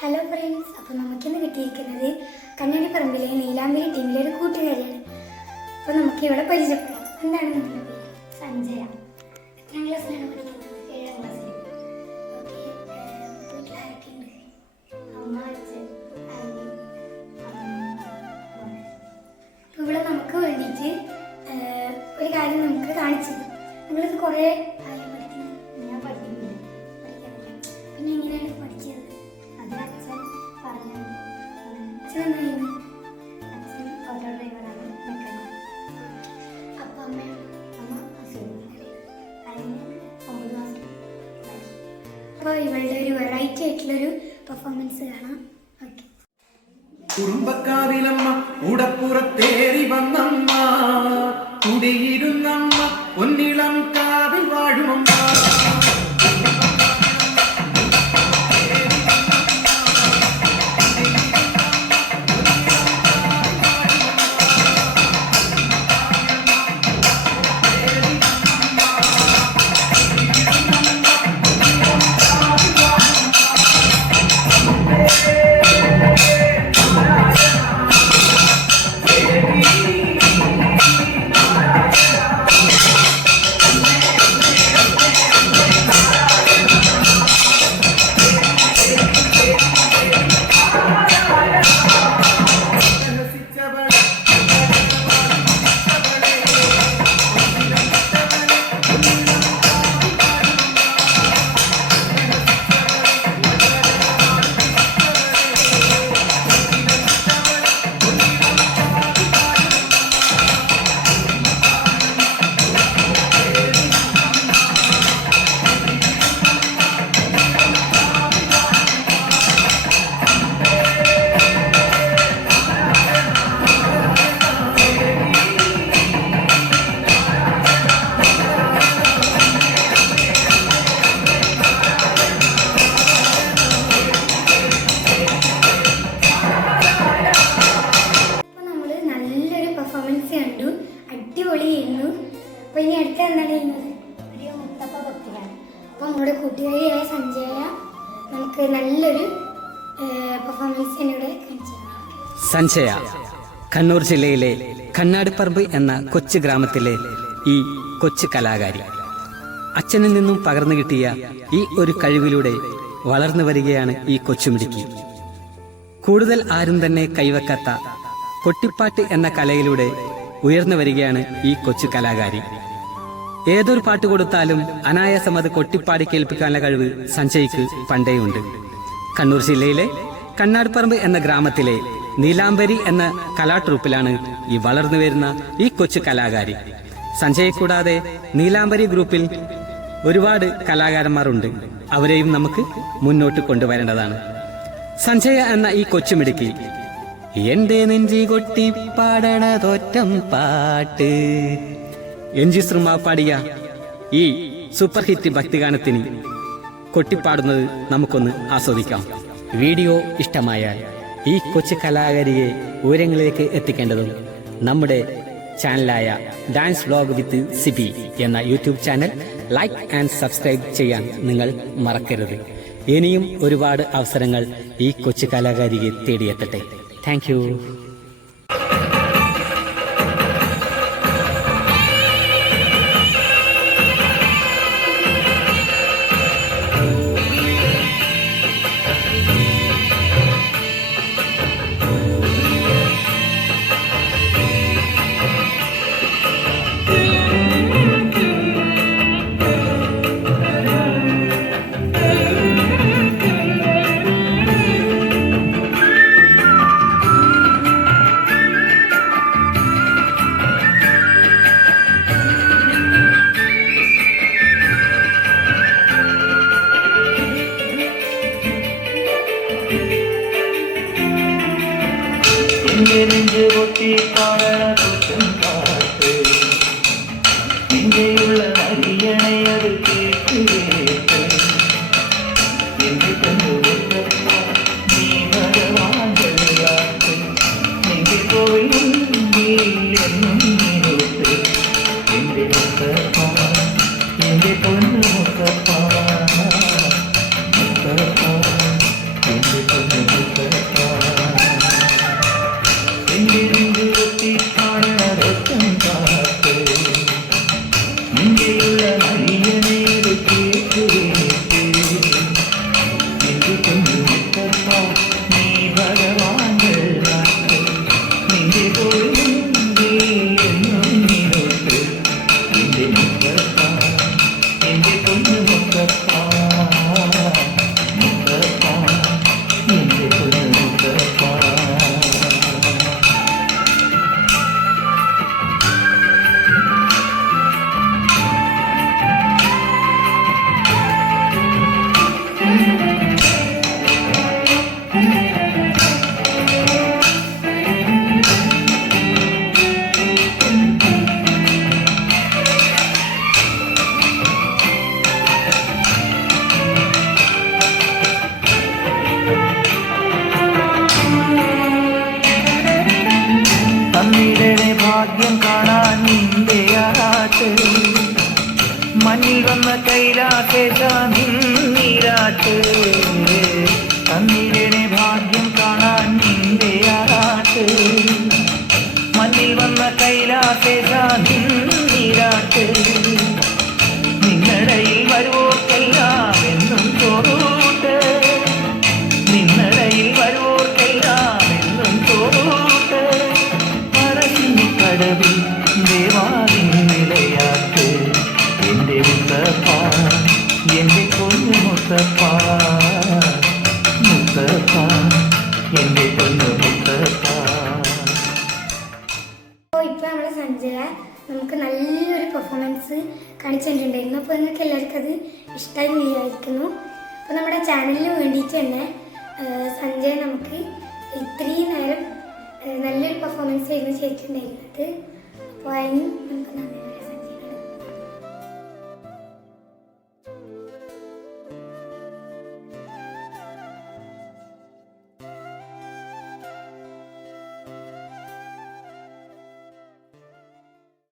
Hello friends അപ്പോൾ നമുക്കിന്ന് കിട്ടിയിരിക്കുന്നത് കണ്ണാടിപ്പറമ്പിലെ നീലാമ്പരി ടീമിലെ ഒരു കൂട്ടുകാരിയാണ്. അപ്പോൾ നമുക്ക് ഇവിടെ പരിചയപ്പെടാം എന്താണ് നിങ്ങളുടെ പേര്? സഞ്ജയ. എത്രാം ക്ലാസ്സിലാണ് പഠിക്കുന്നത്? ഏഴാം ക്ലാസ്സിൽ. ഓക്കെ അമ്മ അച്ഛൻ അനിയൻ, അമ്മ, മോൻ. അപ്പോൾ ഇവിടെ നമുക്ക് വേണ്ടിയിട്ട് ഒരു കാര്യം നമുക്ക് കാണിച്ചു നിങ്ങളിത് കുറേ അപ്പോൾ ഇവളുടെ ഒരു വെറൈറ്റി ആയിട്ടുള്ളൊരു പെർഫോമൻസ് കാണാം. ഓക്കെ കുടുംബക്കാവിലമ്മ ഉടപ്പുറത്തേറി വന്നമ്മ കുടിയിരുന്നമ്മ ഒന്നിളം കാവിൽ അപ്പോൾ ഇനി അടുത്ത എന്താണ് ചെയ്യുന്നത്? ഒരു മുത്തപ്പ ഭക്തിയാണ് അപ്പോൾ നമ്മുടെ കൂട്ടുകാരിയായ സഞ്ജയ നമുക്ക് നല്ലൊരു പെർഫോമൻസ് കാണിച്ചു സഞ്ജയ കണ്ണൂർ ജില്ലയിലെ കണ്ണാടിപ്പറമ്പ് എന്ന കൊച്ചു ഗ്രാമത്തിലെ ഈ കൊച്ചു കലാകാരി. അച്ഛനിൽ നിന്നും പകർന്നു കിട്ടിയ ഈ ഒരു കഴിവിലൂടെ വളർന്നു വരികയാണ് ഈ കൊച്ചുമിടുക്കി കൂടുതൽ ആരും തന്നെ കൈവക്കാത്ത കൊട്ടിപ്പാട്ട് എന്ന കലയിലൂടെ ഉയർന്നു വരികയാണ് ഈ കൊച്ചു കലാകാരി. ഏതൊരു പാട്ട് കൊടുത്താലും അനായാസം അത് കൊട്ടിപ്പാടി കേൾപ്പിക്കാനുള്ള കഴിവ് സഞ്ജയ്ക്ക് പണ്ടേയുണ്ട് കണ്ണൂർ ജില്ലയിലെ കണ്ണാടിപ്പറമ്പ് എന്ന ഗ്രാമത്തിലെ നീലാംബരി എന്ന കലാട്രൂപ്പിലാണ് ഈ വളർന്നു വരുന്ന ഈ കൊച്ചു കലാകാരി. സഞ്ജയെ കൂടാതെ നീലാംബരി ഗ്രൂപ്പിൽ ഒരുപാട് കലാകാരന്മാരുണ്ട്. അവരെയും നമുക്ക് മുന്നോട്ട് കൊണ്ടുവരേണ്ടതാണ്. സഞ്ജയ എന്ന ഈ കൊച്ചുമിടുക്കി എന്റെ നെഞ്ചി കൊട്ടി പാടണ തോറ്റം പാട്ട്. എൻ ജി ശ്രീമ പാടിയ ഈ സൂപ്പർ ഹിറ്റ് ഭക്തിഗാനത്തിന് കൊട്ടിപ്പാടുന്നത് നമുക്കൊന്ന് ആസ്വദിക്കാം. വീഡിയോ ഇഷ്ടമായാൽ ഈ കൊച്ചു കലാകാരിയെ ഉയരങ്ങളിലേക്ക് എത്തിക്കേണ്ടതും നമ്മുടെ ചാനലായ ഡാൻസ് വ്ലോഗ് വിത്ത് സിബി എന്ന YouTube channel like and subscribe ചെയ്യാൻ നിങ്ങൾ മറക്കരുത്. ഇനിയും ഒരുപാട് അവസരങ്ങൾ ഈ കൊച്ചു കലാകാരിയെ തേടിയെത്തട്ടെ. താങ്ക് വന്ന കൈലാസേശ നീരാട്ട് മുത്തപ്പ മുത്തപ്പ എന്റെ കുഞ്ഞു മുത്തപ്പ ഇപ്പോൾ നമ്മൾ സഞ്ജയ നമുക്ക് നല്ലൊരു പെർഫോമൻസ് കാണിച്ചിട്ടുണ്ടായിരുന്നു അപ്പോൾ നിങ്ങൾക്ക് എല്ലാവർക്കും അത് ഇഷ്ടമായി വിചാരിക്കുന്നു. അപ്പോൾ നമ്മുടെ ചാനലിന് വേണ്ടിയിട്ട് തന്നെ സഞ്ജയ് നമുക്ക് ഇത്രയും നേരം നല്ലൊരു പെർഫോമൻസ് ആയിരുന്നു ചെയ്തിട്ടുണ്ടായിരുന്നത് അപ്പോൾ അതിന് നമുക്ക് നന്ദി.